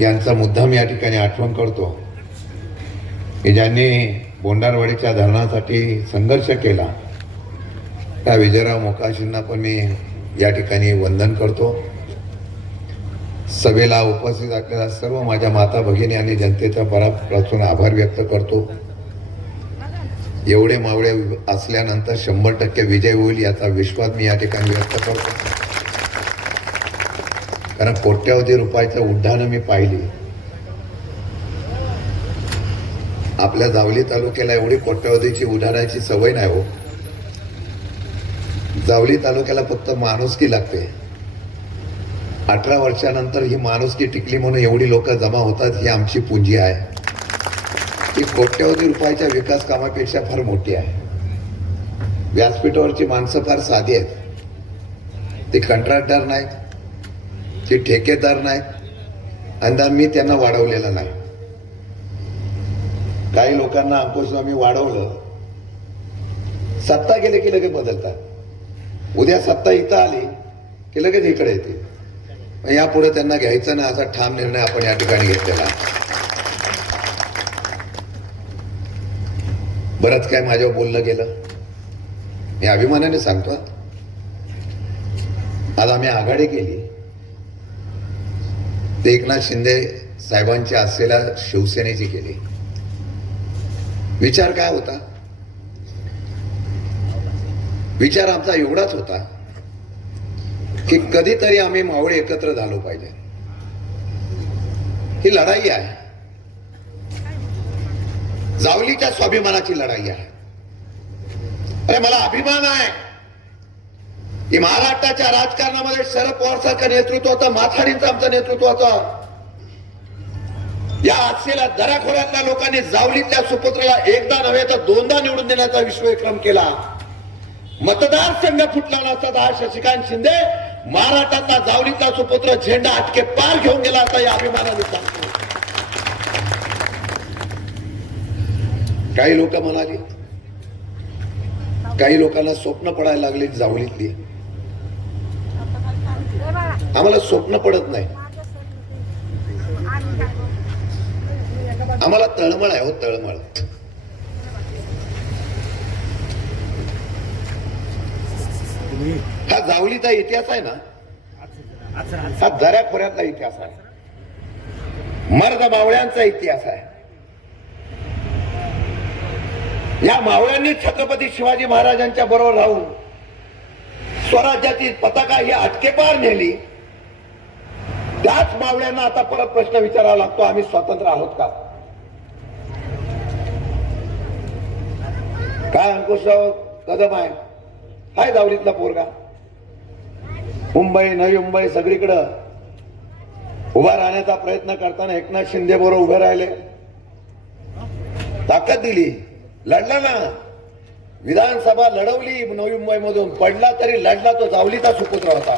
यांचा मुद्दाम या ठिकाणी आठवण करतो की ज्यांनी बोंडारवाडीच्या धरणासाठी संघर्ष केला त्या विजयराव मोकाशींना पण मी या ठिकाणी वंदन करतो. सभेला उपस्थित असलेल्या सर्व माझ्या माता भगिनी आणि जनतेच्या परापासून आभार व्यक्त करतो. एवढे मावळे असल्यानंतर 100% विजय होईल याचा विश्वास मी या ठिकाणी व्यक्त करतो. कारण कोट्यावधी रुपयाचं उड्डाणं मी पाहिली. आपल्या जावली तालुक्याला एवढी कोट्यावधीची उड्डाणाची सवय नाही हो. जावली तालुक्याला फक्त माणुसकी लागते. 18 वर्षानंतर ही माणुसकी टिकली म्हणून एवढी लोक जमा होतात. ही आमची पुंजी आहे. ही कोट्यावधी रुपयाच्या विकास कामापेक्षा फार मोठी आहे. व्यासपीठावरची माणसं फार साधी आहेत. ती कंत्राटदार नाहीत, ती ठेकेदार नाहीत आणि मी त्यांना वाढवलेला नाही. काही लोकांना अंकुशला मी वाढवलं. सत्ता गेले की लगेच बदलतात. उद्या सत्ता इथं आली की लगेच इकडे येते. यापुढे त्यांना घ्यायचं नाही असा ठाम निर्णय आपण या ठिकाणी घेतलेला. बरंच काय माझ्यावर बोललं गेलं. मी अभिमानाने सांगतो. आज आम्ही आघाडी केली ते एकनाथ शिंदे साहेबांची असलेल्या शिवसेनेची केली. विचार काय होता? विचार आमचा एवढाच होता की कधीतरी आम्ही मावळे एकत्र झालो पाहिजे. ही लढाई आहे. जावलीच्या स्वाभिमानाची लढाई आहे. अरे मला अभिमान आहे की महाराष्ट्राच्या राजकारणामध्ये शरद पवार सारखं नेतृत्व होतं. माथाडींचं आमचं नेतृत्व होतं. या असलेल्या दराखोऱ्यातल्या लोकांनी जावलीतल्या सुपुत्राला एकदा नव्हे तर दोनदा निवडून देण्याचा विश्वविक्रम केला. मतदारसंघ फुटला नसता हा शशिकांत शिंदे महाराष्ट्रातला जावलीतला सुपुत्र झेंडा अटके पार घेऊन गेला असता. या अभिमानाने सांगतो. काही लोक म्हणाली, काही लोकांना स्वप्न पडायला लागली जावलीतली. आम्हाला स्वप्न पडत नाही. आम्हाला तळमळ आहे हो, तळमळ. हा जावलीचा इतिहास आहे ना, हा दऱ्याखोऱ्यातला इतिहास आहे. मर्द मावळ्यांचा इतिहास आहे. या मावळ्यांनी छत्रपती शिवाजी महाराजांच्या बरोबर राहून स्वराज्याची पताका ही अटकेपार नेली. त्याच मावळ्यांना आता परत प्रश्न विचारावा लागतो, आम्ही स्वतंत्र आहोत का? काय अंकुशराव कदम आहे, हाय जावलीतला पोरगा. मुंबई नवी मुंबई सगळीकडं उभा राहण्याचा प्रयत्न करताना एकनाथ शिंदे बरोबर उभे राहिले. ताकद दिली, लढला ना. विधानसभा लढवली नवी मुंबई मधून. पडला तरी लढला. तो जावलीचा सुपुत्र होता.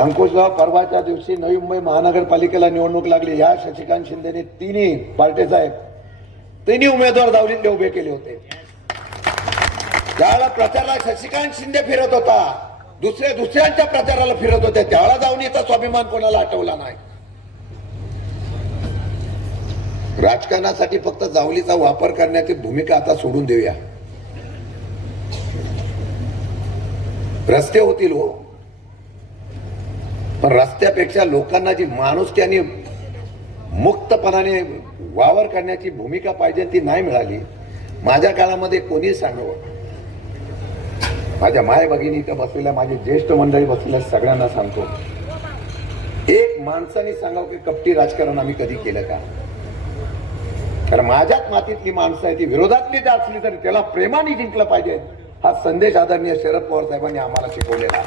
अंकुशराव परवाच्या दिवशी नवी मुंबई महानगरपालिकेला निवडणूक लागली. या शशिकांत शिंदेने तिन्ही पार्टी साहेब तिन्ही उमेदवार जावलीतले उभे केले होते. त्यावेळेला प्रचाराला शशिकांत शिंदे फिरत होता. दुसऱ्यांच्या प्रचाराला फिरत होते. त्यावेळेला जावलीचा स्वाभिमान कोणाला आठवला नाही. राजकारणासाठी फक्त जावलीचा वापर करण्याची भूमिका आता सोडून देऊया. रस्ते होतील हो, पण रस्त्यापेक्षा लोकांना जी माणुसकी आणि मुक्तपणाने वावर करण्याची भूमिका पाहिजे ती नाही मिळाली. माझ्या काळामध्ये कोणी सांगावं. माझ्या माय भगिनी इथं बसलेल्या, माझी ज्येष्ठ मंडळी बसलेल्या सगळ्यांना सांगतो, एक माणसाने सांगावं की कपटी राजकारण आम्ही कधी केलं का? कारण माझ्याच मातीतली माणसं आहे, ती विरोधातली जर असली तरी त्याला प्रेमाने जिंकलं पाहिजे. हा संदेश आदरणीय शरद पवार साहेबांनी आम्हाला शिकवलेला.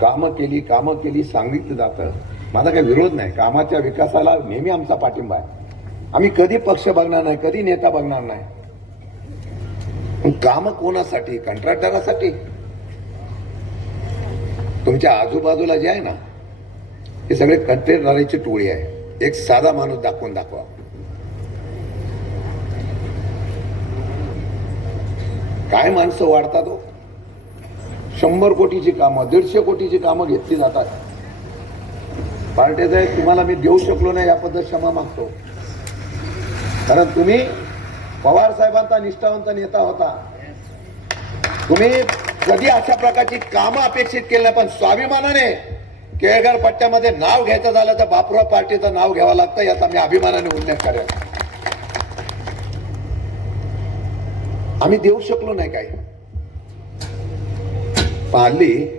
कामं केली सांगितलं जातं. माझा काही विरोध नाही. कामाच्या विकासाला नेहमी आमचा पाठिंबा आहे. आम्ही कधी पक्ष बघणार नाही, कधी नेता बघणार नाही. पण कामं कोणासाठी? कंत्राटदारासाठी? तुमच्या आजूबाजूला जे आहे ना, हे सगळे कंत्राटदाराची टोळी आहे. एक साधा माणूस दाखवून दाखवा. काय माणसं वाढतात हो. 100 कोटीची कामं, 150 कोटीची कामं घेतली जातात. पार्टीचं आहे, तुम्हाला मी देऊ शकलो नाही याबद्दल क्षमा मागतो. कारण तुम्ही पवार साहेबांचा निष्ठावंत नेता होता. तुम्ही कधी अशा प्रकारची कामं अपेक्षित केली नाही, पण स्वाभिमानाने केळघर पट्ट्यामध्ये नाव घ्यायचं झालं तर बापूराव पार्टीचं नाव घ्यावं लागतं, याचा मी अभिमानाने उल्लेख करेन. आम्ही देऊ शकलो नाही काही. पाहिली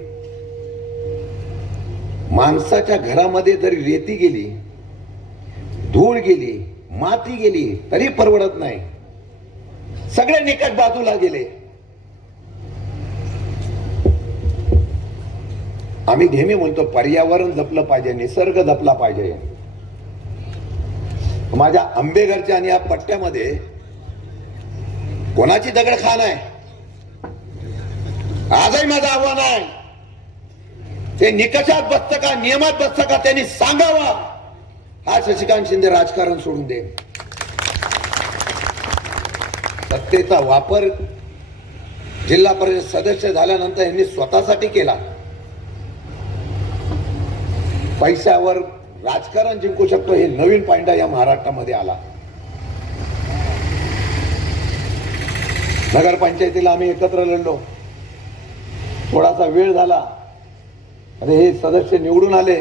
माणसाच्या घरामध्ये जरी रेती गेली, धूळ गेली, माती गेली तरी परवडत नाही. सगळे निकट बाजूला गेले. आम्ही नेहमी म्हणतो पर्यावरण जपलं पाहिजे, निसर्ग जपला पाहिजे. माझ्या आंबेघरच्या आणि या पट्ट्यामध्ये कोणाची दगडखान आहे? आजही माझं आव्हान आहे, ते निकषात बसतं का नियमात बसतं का त्यांनी सांगावा. हा शशिकांत शिंदे राजकारण सोडून दे. सत्तेचा वापर जिल्हा परिषद सदस्य झाल्यानंतर यांनी स्वतःसाठी केला. पैशावर राजकारण जिंकू शकतो हे नवीन पायंडा या महाराष्ट्रामध्ये आला. नगरपंचायतीला आम्ही एकत्र लढलो, थोडासा वेळ झाला, अरे हे सदस्य निवडून आले.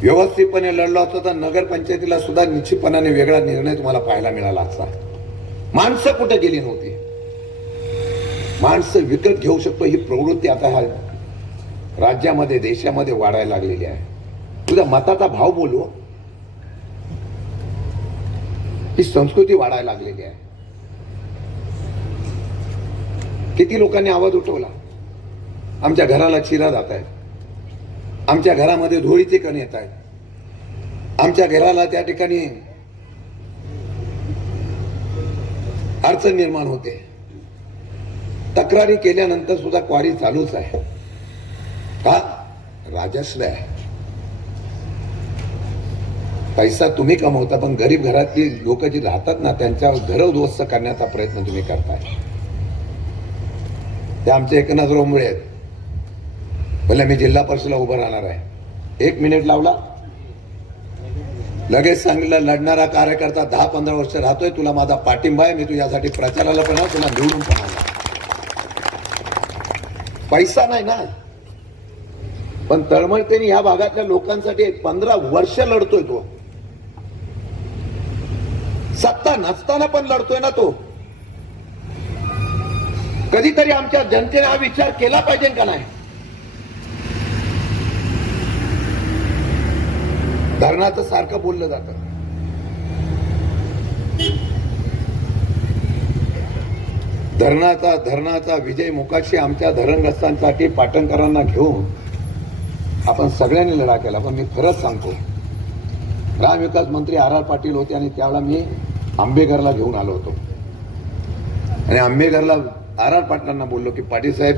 व्यवस्थितपणे लढलो असतो तर नगरपंचायतीला सुद्धा निश्चितपणाने वेगळा निर्णय तुम्हाला पाहायला मिळाला असता. माणसं कुठे गेली नव्हती. माणसं विकत घेऊ शकतो ही प्रवृत्ती आता ह्या राज्यामध्ये देशामध्ये वाढायला लागलेली आहे. तुझ्या मताचा भाव बोलू, ही संस्कृती वाढायला लागलेली आहे. किती लोकांनी आवाज उठवला, आमच्या घराला चिरा जात आहेत, आमच्या घरामध्ये धुळीचे कण येत आहेत, आमच्या घराला त्या ठिकाणी अडचण निर्माण होते. तक्रारी केल्यानंतर सुद्धा क्वारी चालूच आहे. का? राजश्रय आहे. पैसा तुम्ही कमवता, पण गरीब घरातली लोक जी राहतात ना त्यांच्या घर उद्ध्वस्त करण्याचा प्रयत्न तुम्ही करताय. ते आमचे एकनाथ रोंबळे आहेत. बोले मी जिल्हा परिषदेला उभं राहणार आहे. 1 मिनिट लावला, लगेच सांगितलं लढणारा कार्यकर्ता 10-15 वर्ष राहतोय, तुला माझा पाठिंबा आहे, मी तुझ्यासाठी प्रचाराला पण तुला निवडून पण आला. पैसा नाही ना, पण तळमळतेने या भागातल्या लोकांसाठी 15 वर्ष लढतोय तो. सत्ता नसताना पण लढतोय ना तो. कधीतरी आमच्या जनतेने हा विचार केला पाहिजे का नाही? धरणाचं सारखं बोललं जातं. धरणाचा विजय मुखाशी आमच्या धरणग्रस्तांसाठी पाटणकरांना घेऊन आपण सगळ्यांनी लढा केला. पण मी खरंच सांगतो, ग्रामविकास मंत्री आर पाटील होते आणि त्यावेळेला मी आंबेघरला घेऊन आलो होतो आणि आंबेघरला आर पाटलांना बोललो की पाटील साहेब,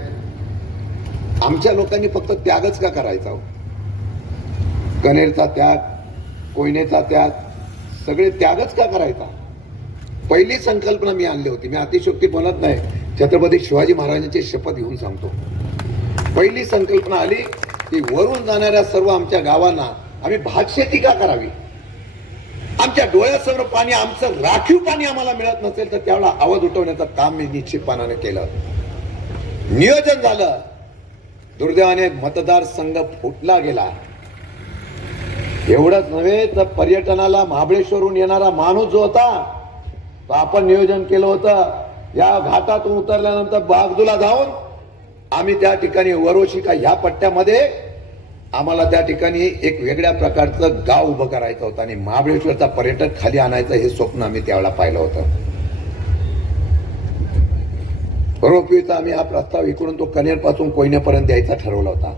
आमच्या लोकांनी फक्त त्यागच का करायचा? कनेरचा त्याग, कोयनेचा त्याग, सगळे त्यागच का करायचा? पहिली संकल्पना मी आणली होती. मी अतिशयोक्ती म्हणत नाही, छत्रपती शिवाजी महाराजांची शपथ घेऊन सांगतो. पहिली संकल्पना आली की वरून जाणाऱ्या सर्व आमच्या गावांना आम्ही भातशेती का करावी? आमच्या डोळ्यासमोर पाणी, आमचं राखीव पाणी आम्हाला मिळत नसेल तर त्यावेळेला आवाज उठवण्याचं काम मी निश्चितपणाने केलं. नियोजन झालं. दुर्दैवाने मतदारसंघ फुटला गेला. एवढंच नव्हे तर पर्यटनाला महाबळेश्वरहून येणारा माणूस जो होता तो आपण नियोजन केलं होतं, या घाटातून उतरल्यानंतर बागदूला जाऊन आम्ही त्या ठिकाणी वरोशिका ह्या पट्ट्यामध्ये आम्हाला त्या ठिकाणी एक वेगळ्या प्रकारचं गाव उभं करायचं होतं आणि महाबळेश्वरचा पर्यटक खाली आणायचं हे स्वप्न आम्ही त्यावेळेला पाहिलं होतं. रोपवेचा आम्ही हा प्रस्ताव इकडून तो कनेरपासून कोयनेपर्यंत द्यायचा ठरवला होता.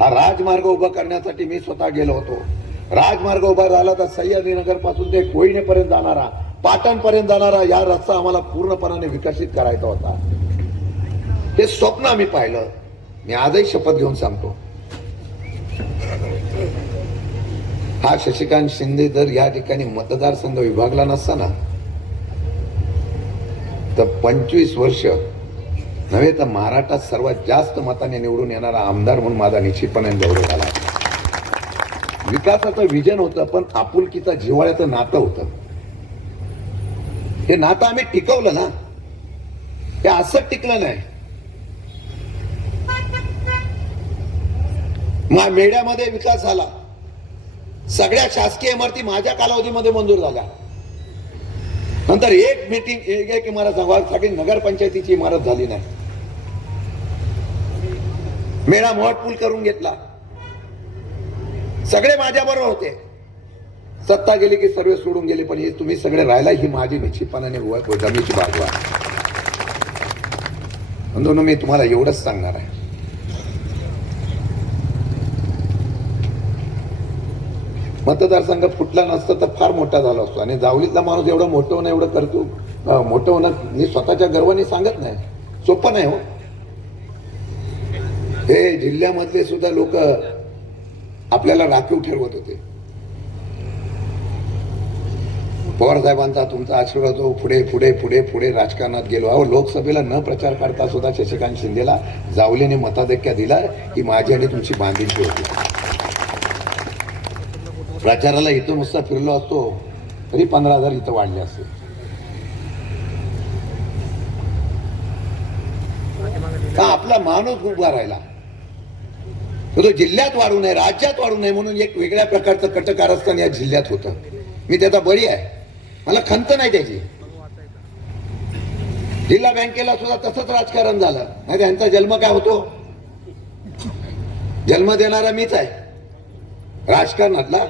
हा राजमार्ग उभा करण्यासाठी मी स्वतः गेलो होतो. राजमार्ग उभा झाला तर सह्याद्रीनगर पासून ते कोयनेपर्यंत जाणारा, पाटणपर्यंत जाणारा या रस्ता आम्हाला पूर्णपणाने विकसित करायचा होता. ते स्वप्न आम्ही पाहिलं. मी आजही शपथ घेऊन सांगतो, हा शशिकांत शिंदे जर या ठिकाणी मतदारसंघ विभागला नसता ना तर 25 वर्ष नव्हे तर महाराष्ट्रात सर्वात जास्त मताने निवडून येणारा आमदार म्हणून माझा निश्चितपणे गौरव झाला. विकासाचं विजन होतं, पण आपुलकीचं जिव्हाळ्याचं नातं होतं. हे नातं आम्ही टिकवलं ना, हे असं टिकलं नाही. मेढ्यामध्ये विकास झाला, सगळ्या शासकीय इमारती माझ्या कालावधीमध्ये मंजूर झाल्या. नंतर एक इमारत सगळी नगरपंचायतीची इमारत झाली नाही. मेढा मोहट पूल करून घेतला, सगळे माझ्या बरोबर होते. सत्ता गेली की सर्व सोडून गेले, पण हे तुम्ही सगळे राहिला, ही माझी निश्चितपणाने जमीची बाजू आहे. म्हणून मी तुम्हाला एवढंच सांगणार आहे, मतदारसंघ फुटला नसतं तर फार मोठा झाला असतो. आणि जावलीतला माणूस एवढं मोठं होणं, एवढं करतो, मोठं होणं मी स्वतःच्या गर्वाने सांगत नाही, सोपं नाही हो. हे जिल्ह्यामधले सुद्धा लोक आपल्याला राखीव ठरवत होते. पवार साहेबांचा तुमचा आशीर्वाद हो, पुढे पुढे पुढे पुढे राजकारणात गेलो. अहो, लोकसभेला न प्रचार करता सुद्धा शशिकांत शिंदेला जावलीने मताधिक्य दिला, ही माझी आणि तुमची बांधिलकी होती. प्रचाराला इथं नुसता फिरलो असतो तरी 15,000 इथं वाढले असते. आपला माणूस उभा राहिला, तो जिल्ह्यात वाढू नये, राज्यात वाढू नये म्हणून एक वेगळ्या प्रकारचं कटकारस्थान या जिल्ह्यात होतं. मी त्याचा बळी आहे, मला खंत नाही त्याची. जिल्हा बँकेला सुद्धा तसंच राजकारण झालं. नाही त्यांचा जन्म काय होतो, जन्म देणारा मीच आहे राजकारणातला.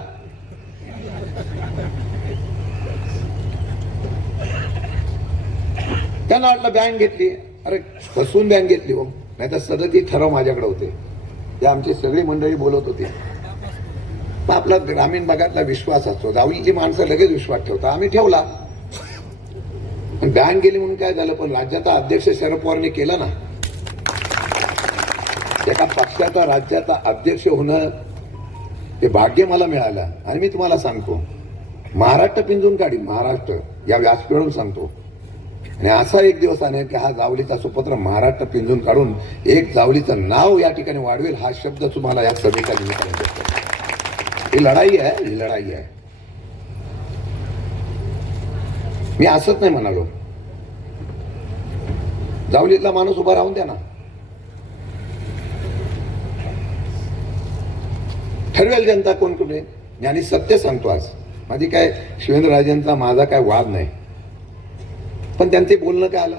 त्यांना वाटलं बँक घेतली, अरे फसून बँक घेतली हो, नाही तर 37 ठराव माझ्याकडे होते, ते आमची सगळी मंडळी बोलत होती. आपला ग्रामीण भागातला विश्वास असतो, जावलीची माणसं लगेच विश्वास ठेवतात, आम्ही ठेवला. पण बँक गेली म्हणून काय झालं, पण राज्याचा अध्यक्ष शरद पवारने केला ना. एका पक्षाचा राज्याचा अध्यक्ष होणं हे भाग्य मला मिळालं. आणि मी तुम्हाला सांगतो, महाराष्ट्र पिंजून काढीन, महाराष्ट्र या व्यासपीठावरून सांगतो. आणि असा एक दिवस आहे की हा जावलीचा सुपुत्र महाराष्ट्र पिंजून काढून एक जावलीचं नाव या ठिकाणी वाढवेल, हा शब्द तुम्हाला या सभेच्या निमित्ताने देतो. ही लढाई आहे, ही लढाई आहे. मी असंच नाही म्हणालो, जावलीतला माणूस उभा राहून द्या ना, ठरवेल जनता कोण कुठे. आणि सत्य सांगतो, आज माझी काय शिवेंद्रराजेंचा माझा काय वाद नाही, पण त्यांचे बोलणं काय आलं.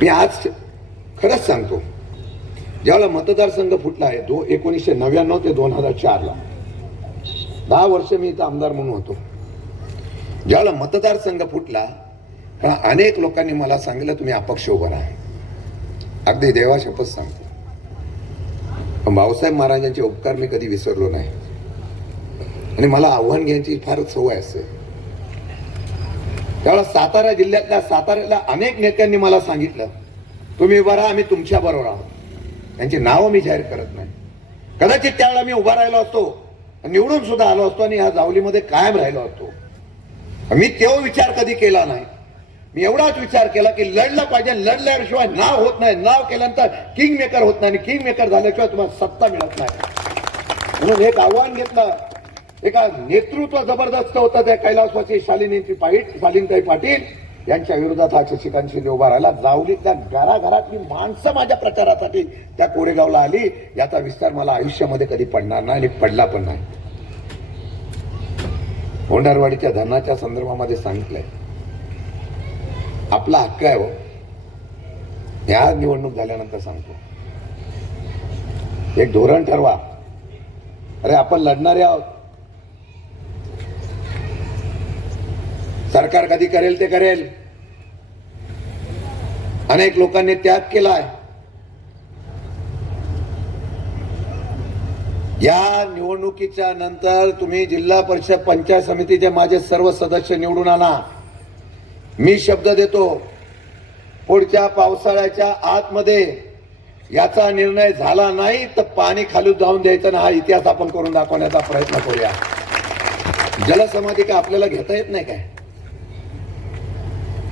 मी आज खरंच सांगतो, ज्यावेळेला मतदारसंघ फुटला आहे 1999 ते 2004ला, 10 वर्ष मी इथं आमदार म्हणून होतो. ज्यावेळेला मतदारसंघ फुटला, कारण अनेक लोकांनी मला सांगितलं तुम्ही अपक्ष उभा राहा. अगदी देवाशपथ सांगतो, पण भाऊसाहेब महाराजांचे उपकार मी कधी विसरलो नाही. आणि मला आव्हान घ्यायची फारच सवय असते. त्यावेळेला सातारा जिल्ह्यातल्या साताऱ्याला अनेक नेत्यांनी मला सांगितलं तुम्ही उभा राहा, आम्ही तुमच्या बरोबर आहोत. त्यांची नावं मी जाहीर करत नाही. कदाचित त्यावेळेला मी उभा राहिलो असतो, निवडून सुद्धा आलो असतो आणि ह्या जावलीमध्ये कायम राहिलो असतो. मी तेव्हा विचार कधी केला नाही. मी एवढाच विचार केला की लढलं पाहिजे, लढल्याशिवाय नाव होत नाही, नाव केल्यानंतर किंग मेकर होत नाही, आणि किंग मेकर झाल्याशिवाय तुम्हाला सत्ता मिळत नाही. म्हणून एक आव्हान घेतलं. एका नेतृत्व जबरदस्त होतं त्या कैलासवासी शालिनीताई पाटील यांच्या विरोधात हा शशिकांत शिंदे उभा राहिला. जावलीतल्या घराघरातली माणसं माझ्या प्रचारासाठी त्या कोरेगावला आली. याचा विस्तार मला आयुष्यामध्ये कधी पडणार नाही आणि पडला पण नाही. होंडारवाडीच्या धरणाच्या संदर्भामध्ये सांगितलंय, आपला हक्क आहे हो. या निवडणूक झाल्यानंतर सांगतो, एक धोरण ठरवा. अरे आपण लढणारे आहोत, सरकार कधी करेल ते करेल. अनेक लोकांनी त्याग केलाय. या निवडणुकीच्या नंतर तुम्ही जिल्हा परिषद पंचायत समितीचे माझे सर्व सदस्य निवडून आणा. मी शब्द देतो, पुढच्या पावसाळ्याच्या आतमध्ये याचा निर्णय झाला नाही तर पाणी खाली जाऊन द्यायचं ना, हा इतिहास आपण करून दाखवण्याचा प्रयत्न करूया. जलसमाधी काय आपल्याला घेता येत नाही काय?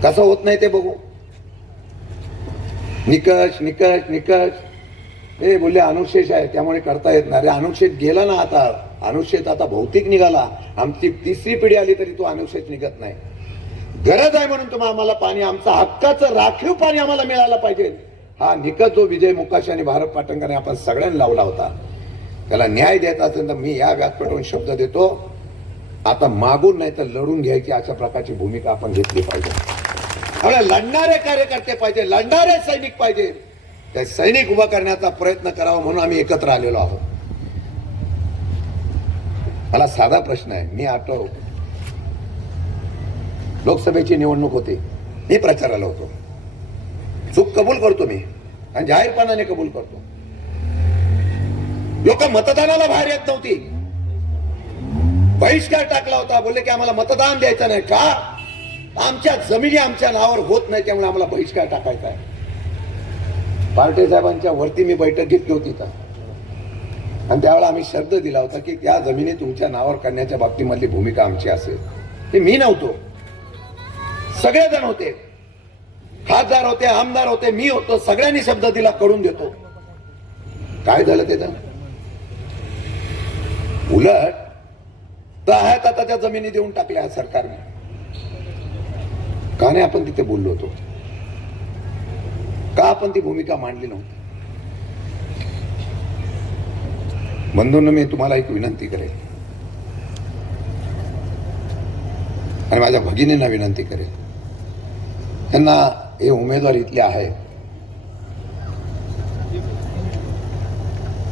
कसं होत नाही ते बघू. निकष निकष निकष हे बोलले अनुशेष आहे त्यामुळे करता येत नाही. अरे अनुशेष गेला ना, आता अनुशेष आता भौतिक निघाला. आमची तिसरी पिढी आली तरी तो अनुशेष निघत नाही. गरज आहे म्हणून तुम्हाला आम्हाला पाणी, आमचं हक्काचं राखीव पाणी आम्हाला मिळालं पाहिजे. हा निकष जो विजय मुकाशी आणि भारत पाटणकरांनी आपण सगळ्यांनी लावला होता, त्याला न्याय द्यायचा असेल तर मी या व्यासपीठावरून शब्द देतो, आता मागून नाही तर लढून घ्यायची अशा प्रकारची भूमिका आपण घेतली पाहिजे. आपल्याला लढणारे कार्यकर्ते पाहिजे, लढणारे सैनिक पाहिजे. त्या सैनिक उभा करण्याचा प्रयत्न करावा म्हणून आम्ही एकत्र आलेलो आहोत. मला साधा प्रश्न आहे. मी आठव लोकसभेची निवडणूक होती, मी प्रचाराला होतो. चूक कबूल करतो मी आणि जाहीरपणाने कबूल करतो. लोक मतदानाला बाहेर येत नव्हती, बहिष्कार टाकला होता. बोलले की आम्हाला मतदान द्यायचं नाही. का? आमच्या जमिनी आमच्या नावावर होत नाही, त्यामुळे आम्हाला बहिष्कार टाकायचा आहे. पार्टे साहेबांच्या वरती मी बैठक घेतली होती तर, आणि त्यावेळेला आम्ही शब्द दिला होता की त्या जमिनी तुमच्या नावावर करण्याच्या बाबतीमधली भूमिका आमची असेल. ते मी नव्हतो, सगळेजण होते. खासदार होते, आमदार होते, मी होतो. सगळ्यांनी शब्द दिला, करून देतो. काय झालं त्याचं? उलट तर आहेत आता त्या जमिनी देऊन टाकल्या सरकारने. का नाही आपण तिथे बोललो होतो? का आपण ती भूमिका मांडली नव्हती? बंधूंनो, मी तुम्हाला एक विनंती करेल आणि माझ्या भगिनींना विनंती करेल. त्यांना हे उमेदवार इथले आहे,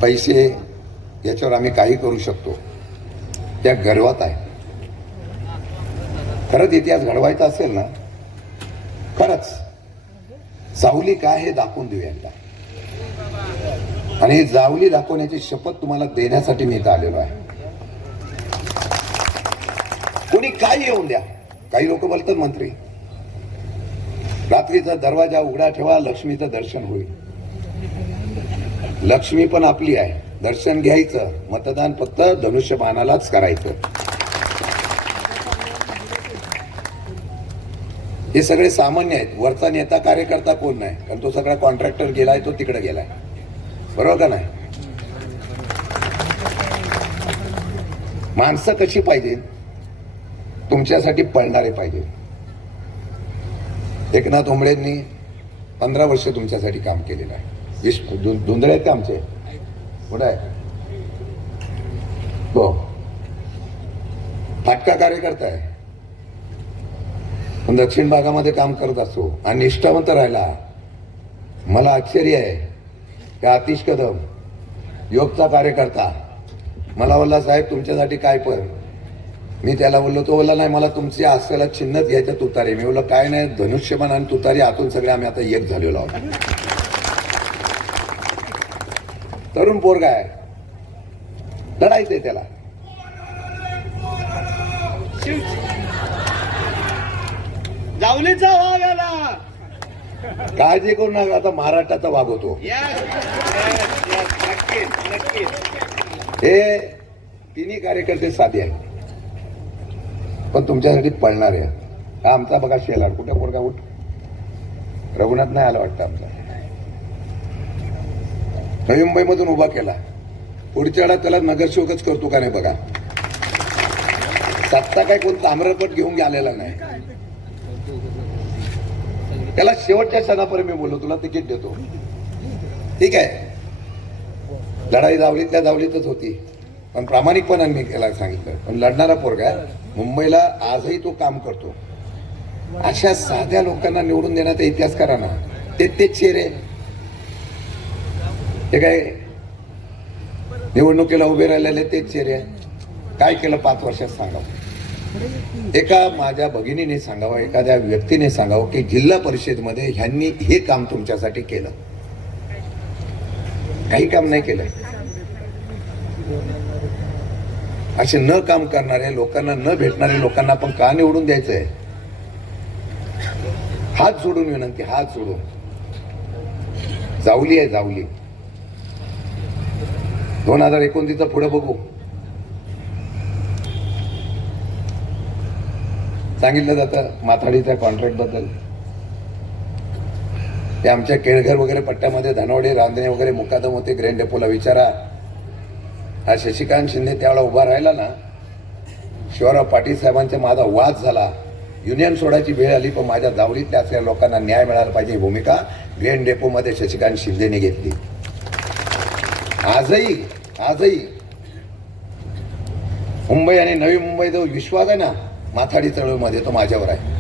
पैसे याच्यावर आम्ही काही करू शकतो, त्या गर्वात आहे. खरंच इतिहास घडवायचा असेल ना, खरंच सावली काय हे दाखवून देऊया. आणि ही जावली दाखवण्याची शपथ तुम्हाला देण्यासाठी मी इथं आलेलो आहे. कोणी काय येऊन द्या. काही लोक बोलतात मंत्री रात्रीचा दरवाजा उघडा ठेवा, लक्ष्मीचं दर्शन होईल. लक्ष्मी पण आपली आहे, दर्शन घ्यायचं. मतदान फक्त धनुष्यबाणालाच करायचं. हे सगळे सामान्य आहेत. वरचा नेता कार्यकर्ता कोण नाही, कारण तो सगळा कॉन्ट्रॅक्टर गेलाय, तो तिकडे गेलाय. बरोबर का नाही? माणसं कशी पाहिजे? तुमच्यासाठी पळणारे पाहिजे. एकनाथ उमळेंनी 15 वर्ष तुमच्यासाठी काम केलेलं आहे. धुंदळे आहेत का आमचे? कुठं आहे? हो, फाटका कार्यकर्ता आहे, पण दक्षिण भागामध्ये काम करत असतो आणि निष्ठावंत राहिला. मला आश्चर्य आहे की आतिश कदम योगचा कार्यकर्ता मला बोलला, साहेब तुमच्यासाठी काय पण. मी त्याला बोललो, तो बोलला नाही मला तुमचे असलेला चिन्हच घ्यायचं तुतारी. मी बोललो काय नाही, धनुष्यबाण आणि तुतारी आतून सगळे आम्ही आता एक झालेलो आहोत. तरुण पोरगा आहे, लढायचंय त्याला. जावलीचा वाघ आला, काळजी करू नका, आता महाराष्ट्राचा वाघ होतो. हे तिन्ही कार्यकर्ते साधे आहेत, पण तुमच्यासाठी पळणार आहे. हा आमचा बघा शेलार, कुठं पोरगा उठ, रघुनाथ नाही आला वाटतं आमचा, नवी मुंबईमधून उभा केला. पुढच्या वेळा त्याला नगरसेवकच करतो का नाही बघा. सत्ता काय कोण ताम्रपट घेऊन आलेला नाही. त्याला शेवटच्या क्षणापर्यंत मी बोललो तुला तिकीट देतो. ठीक आहे, लढाई जावलीतल्या जावलीतच होती, पण प्रामाणिकपणाने मी त्याला सांगितलं. पण लढणारा पोरगा आहे, मुंबईला आजही तो काम करतो. अशा साध्या लोकांना निवडून देण्याचा इतिहास करा ना. ते चेहरे हे काय निवडणुकीला उभे राहिलेले तेच चेहरे काय केलं 5 वर्षात सांगावं. एका माझ्या भगिनीने सांगावं, एखाद्या व्यक्तीने सांगावं की जिल्हा परिषदेमध्ये ह्यांनी हे काम तुमच्यासाठी केलं. काही काम नाही केलं. असे न काम करणारे लोकांना, न भेटणारे लोकांना आपण का निवडून द्यायचंय? हात जोडून विनंती, हात जोडून. जावली आहे जावली. 2029 पुढे बघू. सांगितलं जातं माथाडीच्या कॉन्ट्रॅक्ट बद्दल. ते आमच्या केळघर वगैरे पट्ट्यामध्ये धनवडे रांधणे वगैरे मुकादम होते ग्रेन डेपोला विचारा. हा शशिकांत शिंदे त्यावेळेला उभा राहिला ना, शिवराव पाटील साहेबांचा माझा वाद झाला, युनियन सोडायची वेळ आली, पण माझ्या दावडीतल्या असलेल्या लोकांना न्याय मिळाला पाहिजे ही भूमिका ग्रेन डेपोमध्ये शशिकांत शिंदेने घेतली. आजही मुंबई आणि नवी मुंबई जो विश्वास आहे ना माथाडी चळवळीमध्ये, तो माझ्यावर आहे.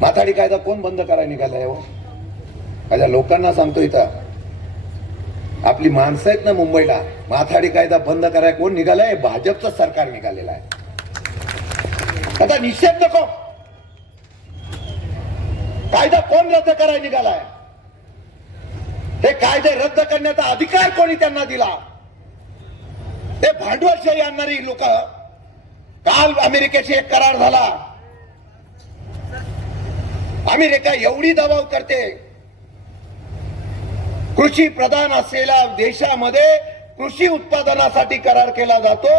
माथाडी कायदा कोण बंद करायला निघालाय हो? माझ्या लोकांना सांगतो, इथं आपली माणसं आहेत ना मुंबईला, माथाडी कायदा बंद करायला कोण निघालाय? भाजपचं सरकार निघालेलं आहे. आता निषेध नको, कायदा कोण रद्द करायला निघालाय? हे कायदे रद्द करण्याचा अधिकार कोणी त्यांना दिला? ते भांडवलशाही आणणारी लोक. काल अमेरिकेशी एक करार झाला. अमेरिका एवढी दबाव करते, कृषी प्रधान असलेल्या देशामध्ये कृषी उत्पादनासाठी करार केला जातो,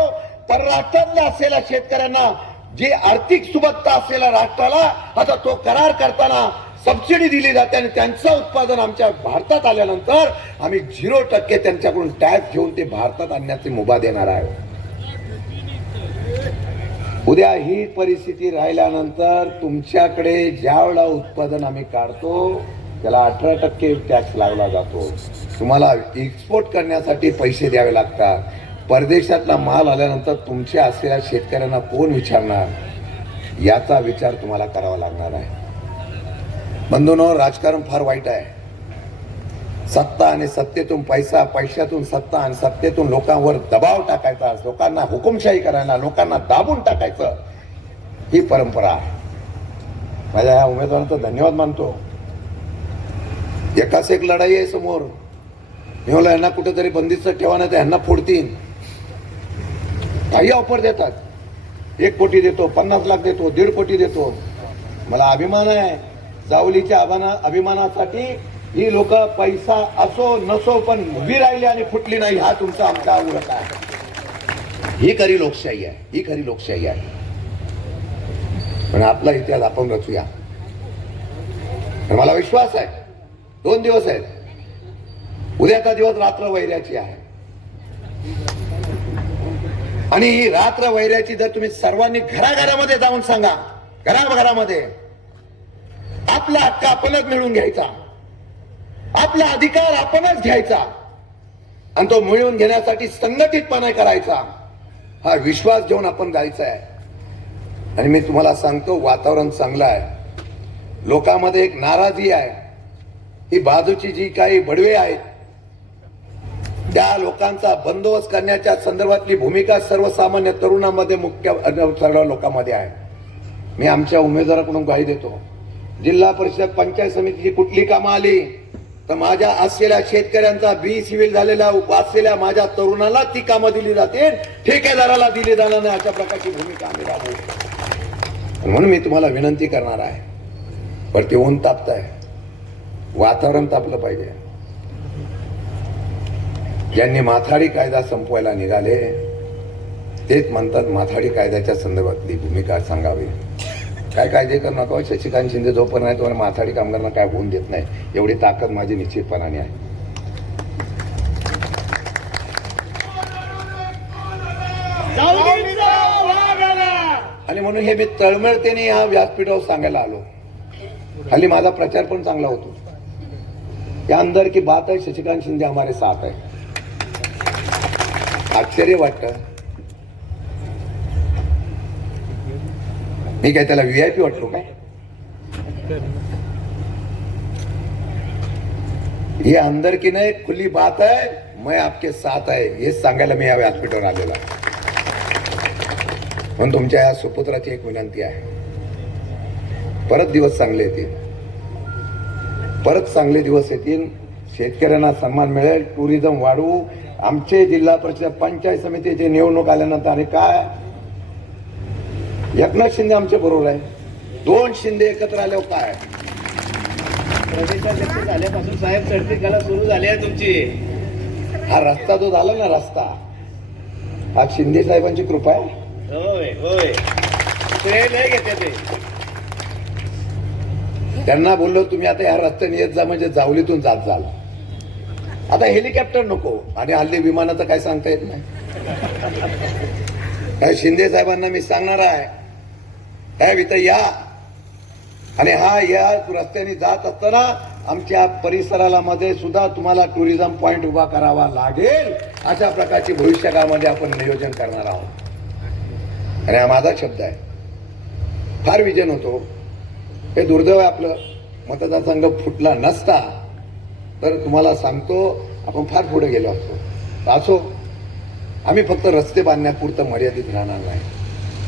परराष्ट्रातल्या असलेल्या शेतकऱ्यांना, जी आर्थिक सुबत्ता असलेल्या राष्ट्राला आता तो करार करताना सबसिडी दिली जाते आणि त्यांचं उत्पादन आमच्या भारतात आल्यानंतर आम्ही 0% त्यांच्याकडून टॅक्स घेऊन ते भारतात आणण्याचे मुभा देणार आहे. उद्या ही परिस्थिती राहिल्यानंतर तुमच्याकडे ज्यावेळेला उत्पादन आम्ही काढतो त्याला 18% टॅक्स लावला जातो. तुम्हाला एक्सपोर्ट करण्यासाठी पैसे द्यावे लागतात. परदेशातला माल आल्यानंतर तुमच्या असलेल्या शेतकऱ्यांना कोण विचारणार? याचा विचार तुम्हाला करावा लागणार आहे. बंधूंनो, राजकारण फार वाईट आहे. सत्ता आणि सत्तेतून पैसा, पैशातून सत्ता आणि सत्तेतून लोकांवर दबाव टाकायचा, लोकांना हुकुमशाही करायला, लोकांना दाबून टाकायचं, ही परंपरा आहे. माझ्या या उमेदवारांचा धन्यवाद मानतो. एकाच एक लढाई आहे समोर. मी म्हणलं यांना कुठेतरी बंदिस्त ठेवा, नाही तर यांना फोडतील. काही ऑफर देतात, 1 कोटी देतो, 50 लाख देतो, 1.5 कोटी देतो. मला अभिमान आहे, जावलीच्या अभिमानासाठी ही लोक पैसा असो नसो पण उभी राहिली आणि फुटली नाही. हा तुमचा आमचा उलट आहे. ही खरी लोकशाही आहे, ही खरी लोकशाही आहे. पण आपला इतिहास आपण रचूया. मला विश्वास आहे, 2 दिवस आहेत. उद्याचा दिवस रात्र वैऱ्याची आहे आणि ही रात्र वैऱ्याची जर तुम्ही सर्वांनी घराघरामध्ये जाऊन सांगा, घराघरामध्ये आपला हक्क आपणच मिळवून घ्यायचा, आपला अधिकार आपणच घ्यायचा आणि तो मिळवून घेण्यासाठी संघटितपणे करायचा, हा विश्वास घेऊन आपण जायचा आहे. आणि मी तुम्हाला सांगतो, वातावरण चांगलं आहे. लोकांमध्ये एक नाराजी आहे. ही बाजूची जी काही बडवे आहेत त्या लोकांचा बंदोबस्त करण्याच्या संदर्भातली भूमिका सर्वसामान्य तरुणांमध्ये, मुख्य सर्व लोकांमध्ये आहे. मी आमच्या उमेदवाराकडून ग्वाही देतो, जिल्हा परिषद पंचायत समितीची कुठली कामं आली तर माझ्या असलेल्या शेतकऱ्यांचा बी सिव्हिल झालेला असलेल्या माझ्या तरुणाला ती कामं दिली जातील, ठेकेदाराला दिली जाणार नाही, अशा प्रकारची भूमिका आम्ही राबवू. म्हणून मी तुम्हाला विनंती करणार आहे, पण ते ऊन तापत आहे, वातावरण तापलं पाहिजे. ज्यांनी माथाडी कायदा संपवायला निघाले तेच म्हणतात माथाडी कायद्याच्या संदर्भातली भूमिका सांगावी. काय कायदे करू नका, शशिकांत शिंदे जोपर्यंत आहे तोपर्यंत माथाडी कामगारांना काय होऊन देत नाही, एवढी ताकद माझी निश्चितपणाने आहे. आणि म्हणून हे मी तळमळतेने या व्यासपीठावर सांगायला आलो. खाली माझा प्रचार पण चांगला होतो. या अंदर की बात है, शशिकांत शिंदे हमारे साथ है. आश्चर्य वाटतं. मी काय त्याला VIP वाटलो काय? ये अंदर की नाही खुली बात है, मैं आपके साथ है, हे सांगायला मी या व्यासपीठावर आलेला. म्हणून तुमच्या या सुपुत्राची एक विनंती आहे, परत दिवस चांगले येतील, परत चांगले दिवस येतील. शेतकऱ्यांना सन्मान मिळेल, टुरिझम वाढवू. आमचे जिल्हा परिषद पंचायत समितीचे निवडणूक आल्यानंतर आणि काय एकनाथ शिंदे आमच्या बरोबर आहे, 2 शिंदे एकत्र आल्यावर काय प्रदेशाध्यक्ष झाल्यापासून साहेब चढती कला सुरू झाली आहे तुमची. हा रस्ता जो झाला ना, रस्ता हा शिंदे साहेबांची कृपा आहे. होय होय, श्रेय नाही घेते ते. त्यांना बोललो तुम्ही आता या रस्त्याने येत जा म्हणजे जावलीतून जात जाल. आता हेलिकॉप्टर नको आणि हल्ली विमानाचं काय सांगता येत नाही. काय शिंदे साहेबांना मी सांगणार आहे साहेब इथं या आणि हा या रस्त्याने जात असताना आमच्या परिसराला मध्ये सुद्धा तुम्हाला टुरिझम पॉइंट उभा करावा लागेल अशा प्रकारची भविष्यकाळामध्ये आपण नियोजन करणार आहोत. आणि हा माझा शब्द आहे. फार विजन होतो. हे दुर्दैव आहे आपलं मतदारसंघ फुटला नसता तर तुम्हाला सांगतो आपण फार पुढे गेलो असतो. असो आम्ही फक्त रस्ते बांधण्यापुरतं मर्यादित राहणार नाही.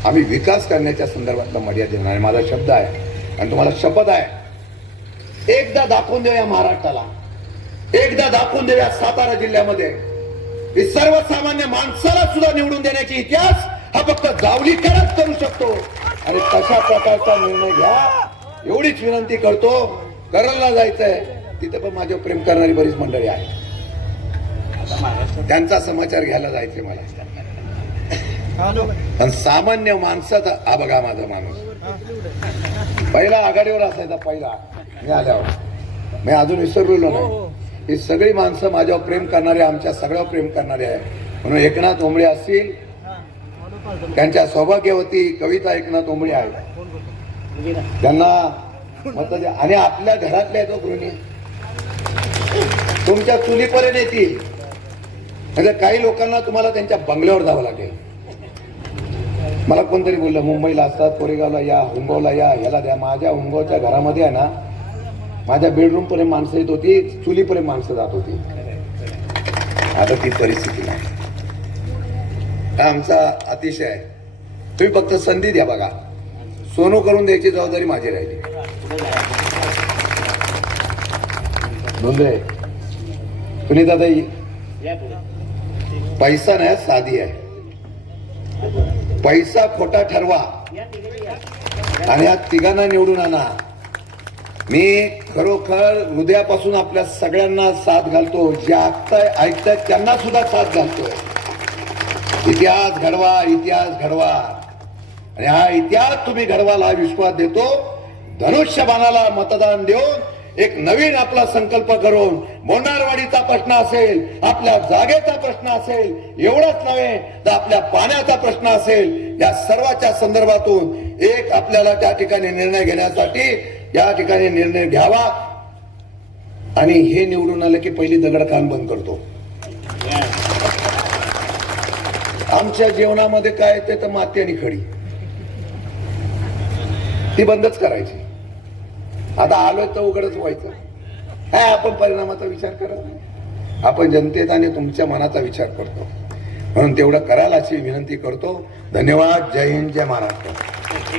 आम्ही विकास करण्याच्या संदर्भातला मर्यादित राहणार आहे. माझा शब्द आहे आणि तुम्हाला शपथ आहे. एकदा दाखवून देऊया महाराष्ट्राला, एकदा दाखवून देऊया सातारा जिल्ह्यामध्ये की सर्वसामान्य माणसाला सुद्धा निवडून देण्याची इतिहास हा फक्त जावलीकरच करू शकतो. आणि तशा प्रकारचा निर्णय घ्या एवढीच विनंती करतो. करलला जायचंय तिथे पण माझ्यावर प्रेम करणारी बरीच मंडळी आहे. त्यांचा समाचार घ्यायला जायचंय मला. आणि सामान्य माणसाचा हा बघा माझा माणूस पहिला आघाडीवर असायचा. पहिला मी आल्यावर मी अजून विसरलेलो नाही. ही सगळी माणसं माझ्यावर प्रेम करणारे आमच्या सगळ्यावर प्रेम करणारे आहे. म्हणून एकनाथ ओंबळे असतील त्यांच्या सौभाग्यवती कविता एकनाथ ओंबळे आहेत त्यांना मत द्या. आणि आपल्या घरातल्या तो गृहिणी तुमच्या चुलीपर्यंत येतील. म्हणजे काही लोकांना तुम्हाला त्यांच्या बंगल्यावर जावं लागेल. मला कोणतरी बोललं मुंबईला असतात कोरेगावला या हुंगावला या याला द्या. माझ्या हुंगावच्या घरामध्ये आहे ना माझ्या बेडरूम पर्यंत माणसं येत होती, चुलीपर्यंत माणसं जात होती. आता ती परिस्थिती नाही. हा आमचा अतिशय आहे. तुम्ही फक्त संधी द्या. बघा सोनं करून द्यायची जबाबदारी माझी राहिली. धोंडे सुनीताताई पैसा नाही साधी आहे. पैसा खोटा ठरवा आणि या तिघांना निवडून आणा. मी खरोखर हृदयापासून आपल्या सगळ्यांना साथ घालतो. जे ऐकतायत त्यांना सुद्धा साथ घालतोय. इतिहास घडवा, इतिहास घडवा. आणि हा इतिहास तुम्ही घडवाला हा विश्वास देतो. धनुष्यबाणाला मतदान देऊन एक नवीन आपला संकल्प करून मोनारवाडीचा प्रश्न असेल, आपल्या जागेचा प्रश्न असेल, एवढंच नव्हे तर आपल्या पाण्याचा प्रश्न असेल, या सर्वाच्या संदर्भातून एक आपल्याला त्या ठिकाणी निर्णय घेण्यासाठी या ठिकाणी निर्णय घ्यावा. आणि हे निवडून आलं की पहिली दगडखान बंद करतो. आमच्या जीवनामध्ये काय येते तर माती आणि खडी ती बंदच करायची. आता आलोय तर उघडच व्हायचं. काय आपण परिणामाचा विचार करत नाही. आपण जनतेचा आणि तुमच्या मनाचा विचार करतो. म्हणून तेवढं करायला अशी विनंती करतो. धन्यवाद. जय हिंद, जय महाराष्ट्र.